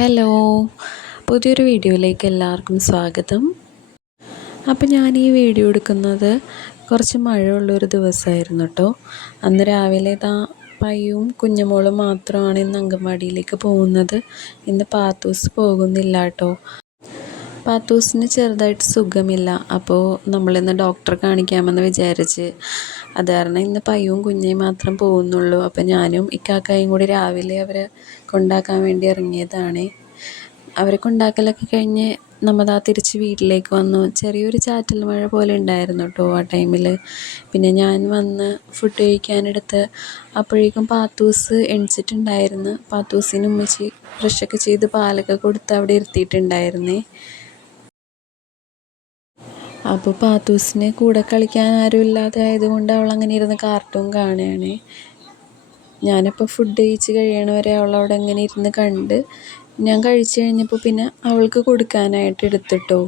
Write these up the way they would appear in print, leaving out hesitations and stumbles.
Hello, പുതിയൊരു വീഡിയോയിലേക്ക് എല്ലാവർക്കും സ്വാഗതം. അപ്പോൾ ഞാൻ ഈ വീഡിയോ എടുക്കുന്നത് കുറച്ച് മഴയുള്ളൊരു ദിവസമായിരുന്നു കേട്ടോ. അന്ന് രാവിലെ പയ്യും കുഞ്ഞുമോളും മാത്രമാണ് ഇന്ന് അംഗൻവാടിയിലേക്ക് പോകുന്നത്. ഇന്ന് പാത്തൂസ് പോകുന്നില്ല കേട്ടോ. പാത്തൂസിന് ചെറുതായിട്ട് സുഖമില്ല. അപ്പോൾ നമ്മളിന്ന് ഡോക്ടറെ കാണിക്കാമെന്ന് വിചാരിച്ച് അത് കാരണം ഇന്ന് പയ്യും കുഞ്ഞേയും മാത്രം പോകുന്നുള്ളൂ. അപ്പോൾ ഞാനും ഇക്കാക്കയും കൂടി രാവിലെ അവരെ കൊണ്ടാക്കാൻ വേണ്ടി ഇറങ്ങിയതാണ്. അവരെ കൊണ്ടാക്കലൊക്കെ കഴിഞ്ഞ് നമ്മൾ തിരിച്ച് വീട്ടിലേക്ക് വന്നു. ചെറിയൊരു ചാറ്റൽ മഴ പോലെ ഉണ്ടായിരുന്നു കേട്ടോ ആ ടൈമിൽ. പിന്നെ ഞാൻ വന്ന് ഫുഡ് കഴിക്കാനെടുത്ത് അപ്പോഴേക്കും പാത്തൂസ് എണിച്ചിട്ടുണ്ടായിരുന്നു. പാത്തൂസിന് ഉമ്മച്ചി ബ്രഷൊക്കെ ചെയ്ത് പാലൊക്കെ കൊടുത്ത് അവിടെ ഇരുത്തിയിട്ടുണ്ടായിരുന്നേ. അപ്പോൾ പാത്തൂസിന് കൂടെ കളിക്കാൻ ആരും ഇല്ലാതെ ആയതുകൊണ്ട് അവളങ്ങനെ ഇരുന്ന് കാർട്ടൂൺ കാണുകയാണ്. ഞാനിപ്പോൾ ഫുഡ് കഴിച്ച് കഴിയണവരെ അവളവിടെ അങ്ങനെ ഇരുന്ന് കണ്ട് ഞാൻ കഴിച്ച് കഴിഞ്ഞപ്പോൾ പിന്നെ അവൾക്ക് കൊടുക്കാനായിട്ട് എടുത്തിട്ടോ.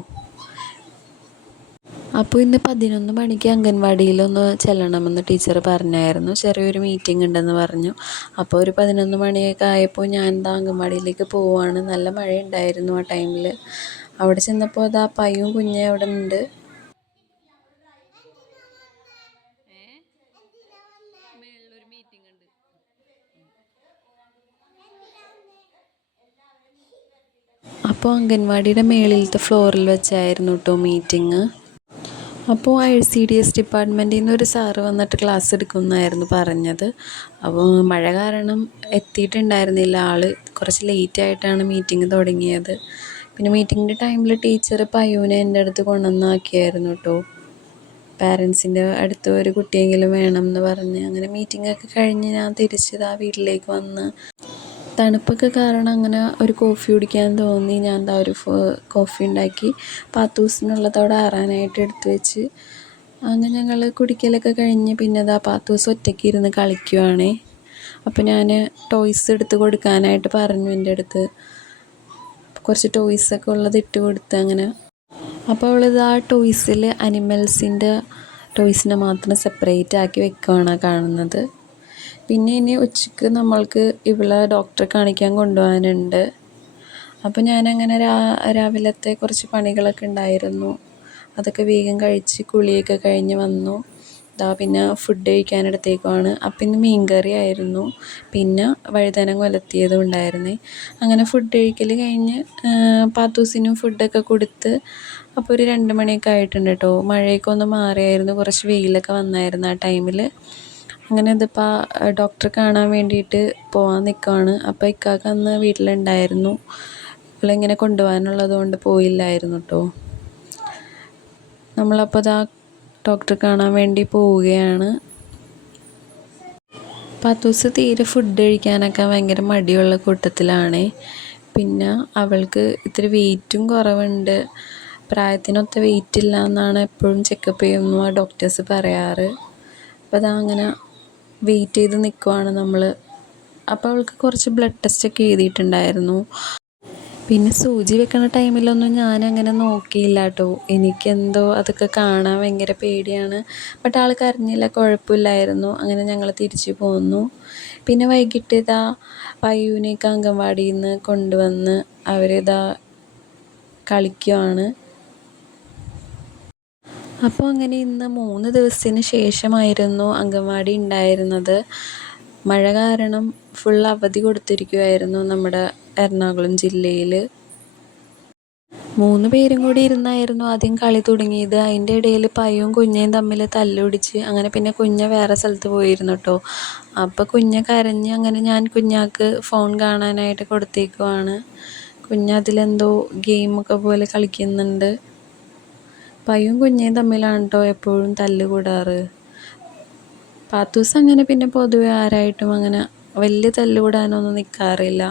അപ്പോൾ ഇന്ന് 11 മണിക്ക് അംഗൻവാടിയിലൊന്ന് ചെല്ലണമെന്ന് ടീച്ചർ പറഞ്ഞായിരുന്നു. ചെറിയൊരു മീറ്റിംഗ് ഉണ്ടെന്ന് പറഞ്ഞു. അപ്പോൾ ഒരു 11 മണിയൊക്കെ ആയപ്പോൾ ഞാൻ അംഗൻവാടിയിലേക്ക് പോവുകയാണ്. നല്ല മഴയുണ്ടായിരുന്നു ആ ടൈമിൽ. അവിടെ ചെന്നപ്പോൾ പയ്യും കുഞ്ഞേ അവിടെ ഉണ്ട്. അപ്പോൾ അംഗൻവാടിയുടെ മേളിലത്തെ ഫ്ലോറിൽ വെച്ചായിരുന്നു കേട്ടോ മീറ്റിംഗ്. അപ്പോൾ ICDS ഡിപ്പാർട്ട്മെൻറ്റിൽ നിന്ന് ഒരു സാറ് വന്നിട്ട് ക്ലാസ് എടുക്കുമെന്നായിരുന്നു പറഞ്ഞത്. അപ്പോൾ മഴ കാരണം എത്തിയിട്ടുണ്ടായിരുന്നില്ല ആൾ. കുറച്ച് ലേറ്റായിട്ടാണ് മീറ്റിംഗ് തുടങ്ങിയത്. പിന്നെ മീറ്റിങ്ങിൻ്റെ ടൈമിൽ ടീച്ചർ പയ്യൂനെ എൻ്റെ അടുത്ത് കൊണ്ടുവന്നാക്കിയായിരുന്നു കേട്ടോ. പാരൻസിൻ്റെ അടുത്ത് ഒരു കുട്ടിയെങ്കിലും വേണം എന്ന് പറഞ്ഞ് അങ്ങനെ മീറ്റിങ്ങൊക്കെ കഴിഞ്ഞ് ഞാൻ തിരിച്ച് വീട്ടിലേക്ക് വന്ന് തണുപ്പൊക്കെ കാരണം അങ്ങനെ ഒരു കോഫി കുടിക്കാൻ തോന്നി. ഞാൻ ഒരു കോഫി ഉണ്ടാക്കി പാത്തൂസിനുള്ളത് അവിടെ ആറാനായിട്ട് എടുത്തു വെച്ച് അങ്ങനെ ഞങ്ങൾ കുടിക്കലൊക്കെ കഴിഞ്ഞ് പിന്നെ പാത്തൂസ് ഒറ്റയ്ക്ക് ഇരുന്ന് കളിക്കുവാണേ. അപ്പോൾ ഞാൻ ടോയ്സ് എടുത്ത് കൊടുക്കാനായിട്ട് പറഞ്ഞു. എൻ്റെ അടുത്ത് കുറച്ച് ടോയ്സൊക്കെ ഉള്ളത് ഇട്ട് കൊടുത്ത് അങ്ങനെ. അപ്പോൾ അവളിത് ആ ടോയ്സിൽ അനിമൽസിൻ്റെ ടോയ്സിനെ മാത്രം സെപ്പറേറ്റ് ആക്കി വെക്കുകയാണ് കാണുന്നത്. പിന്നെ ഇനി ഉച്ചയ്ക്ക് നമ്മൾക്ക് ഇവളെ ഡോക്ടറെ കാണിക്കാൻ കൊണ്ടുപോകാനുണ്ട്. അപ്പോൾ ഞാനങ്ങനെ രാവിലത്തെ കുറച്ച് പണികളൊക്കെ ഉണ്ടായിരുന്നു. അതൊക്കെ വേഗം കഴിച്ച് കുളിയൊക്കെ കഴിഞ്ഞ് വന്നു. പിന്നെ ഫുഡ് കഴിക്കാനെടുത്തേക്കുവാണ്. അപ്പം ഇന്ന് മീൻകറി ആയിരുന്നു, പിന്നെ വഴുതനങ്ങ ഉലത്തിയതും ഉണ്ടായിരുന്നേ. അങ്ങനെ ഫുഡ് കഴിക്കൽ കഴിഞ്ഞ് പാത്തൂസിനും ഫുഡൊക്കെ കൊടുത്ത് അപ്പോൾ ഒരു 2 മണിയൊക്കെ ആയിട്ടുണ്ട് കേട്ടോ. മഴയൊക്കെ ഒന്ന് മാറിയായിരുന്നു, കുറച്ച് വെയിലൊക്കെ വന്നായിരുന്നു ആ ടൈമിൽ. അങ്ങനെ ഇതിപ്പോൾ ഡോക്ടറെ കാണാൻ വേണ്ടിയിട്ട് പോകാൻ നിൽക്കുകയാണ്. അപ്പോൾ ഇക്കാക്ക അന്ന് വീട്ടിലുണ്ടായിരുന്നു. ഇവളിങ്ങനെ കൊണ്ടുപോകാനുള്ളത് കൊണ്ട് പോയില്ലായിരുന്നു കേട്ടോ. നമ്മളപ്പോൾ ഡോക്ടറെ കാണാൻ വേണ്ടി പോവുകയാണ്. പാത്തൂസ് തീരെ ഫുഡ് കഴിക്കാനൊക്കെ ഭയങ്കര മടിയുള്ള കൂട്ടത്തിലാണ്. പിന്നെ അവൾക്ക് ഇത്തിരി വെയിറ്റും കുറവുണ്ട്. പ്രായത്തിനൊത്ത വെയിറ്റ് ഇല്ല എന്നാണ് എപ്പോഴും ചെക്കപ്പ് ചെയ്യുന്നു ഡോക്ടേഴ്സ് പറയാറ്. അപ്പോൾ അങ്ങനെ വെയിറ്റ് ചെയ്ത് നിൽക്കുവാണ് നമ്മൾ. അപ്പോൾ അവൾക്ക് കുറച്ച് ബ്ലഡ് ടെസ്റ്റൊക്കെ എഴുതിയിട്ടുണ്ടായിരുന്നു. പിന്നെ സൂചി വെക്കുന്ന ടൈമിലൊന്നും ഞാനങ്ങനെ നോക്കിയില്ല കേട്ടോ. എനിക്കെന്തോ അതൊക്കെ കാണാൻ ഭയങ്കര പേടിയാണ്. ബട്ട് ആൾ കരഞ്ഞില്ല, കുഴപ്പമില്ലായിരുന്നു. അങ്ങനെ ഞങ്ങൾ തിരിച്ചു പോന്നു. പിന്നെ വൈകിട്ട് പയ്യൂനെയൊക്കെ അംഗൻവാടിയിൽ നിന്ന് കൊണ്ടുവന്ന് അവരിതാ കളിക്കുവാണ്. അപ്പോൾ അങ്ങനെ ഇന്ന് 3 ദിവസത്തിന് ശേഷമായിരുന്നു അംഗൻവാടി ഉണ്ടായിരുന്നത്. മഴ കാരണം ഫുൾ അവധി കൊടുത്തിരിക്കുമായിരുന്നു നമ്മുടെ എറണാകുളം ജില്ലയിൽ. 3 പേരും കൂടി ഇരുന്നായിരുന്നു ആദ്യം കളി തുടങ്ങിയത്. അതിൻ്റെ ഇടയിൽ പയ്യും കുഞ്ഞയും തമ്മിൽ തല്ലുപിടിച്ച് അങ്ങനെ പിന്നെ കുഞ്ഞ് വേറെ സ്ഥലത്ത് പോയിരുന്നു കേട്ടോ. അപ്പോൾ കുഞ്ഞ് കരഞ്ഞ് അങ്ങനെ ഞാൻ കുഞ്ഞാക്ക് ഫോൺ കാണാനായിട്ട് കൊടുത്തേക്കുവാണ്. കുഞ്ഞതിലെന്തോ ഗെയിമൊക്കെ പോലെ കളിക്കുന്നുണ്ട്. പയ്യും കുഞ്ഞയും തമ്മിലാണ് കേട്ടോ എപ്പോഴും തല്ല് കൂടാറ്. പാത്തൂസ് അങ്ങനെ പിന്നെ പൊതുവെ ആരായിട്ടും അങ്ങനെ വലിയ തല്ല് കൂടാനൊന്നും നിൽക്കാറില്ല.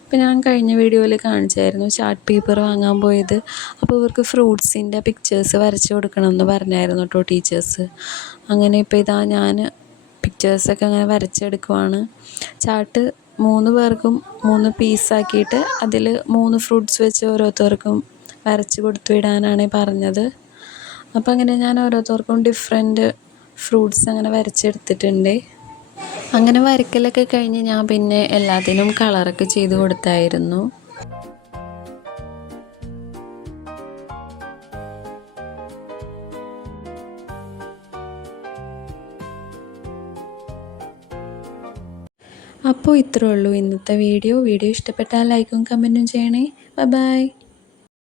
അപ്പോൾ ഞാൻ കഴിഞ്ഞ വീഡിയോയിൽ കാണിച്ചായിരുന്നു ചാർട്ട് പേപ്പർ വാങ്ങാൻ പോയത്. അപ്പോൾ ഇവർക്ക് ഫ്രൂട്ട്സിൻ്റെ പിക്ചേഴ്സ് വരച്ച് കൊടുക്കണമെന്ന് പറഞ്ഞായിരുന്നു കേട്ടോ ടീച്ചേഴ്സ്. അങ്ങനെ ഇപ്പോൾ ഞാൻ പിക്ചേഴ്സൊക്കെ അങ്ങനെ വരച്ചെടുക്കുവാണ്. ചാർട്ട് 3 പേർക്കും 3 പീസാക്കിയിട്ട് അതിൽ 3 ഫ്രൂട്ട്സ് വെച്ച് ഓരോരുത്തർക്കും വരച്ച് കൊടുത്തു വിടാനാണ് പറഞ്ഞത്. അപ്പോൾ അങ്ങനെ ഞാൻ ഓരോരുത്തർക്കും ഡിഫറെൻറ്റ് ഫ്രൂട്ട്സ് അങ്ങനെ വരച്ചെടുത്തിട്ടുണ്ട്. അങ്ങനെ വരക്കലൊക്കെ കഴിഞ്ഞ് ഞാൻ പിന്നെ എല്ലാത്തിനും കളറൊക്കെ ചെയ്ത് കൊടുത്തായിരുന്നു. അപ്പോൾ ഇത്രേ ഉള്ളൂ ഇന്നത്തെ വീഡിയോ. വീഡിയോ ഇഷ്ടപ്പെട്ടാൽ ലൈക്കും കമൻറ്റും ചെയ്യണേ. Bye bye.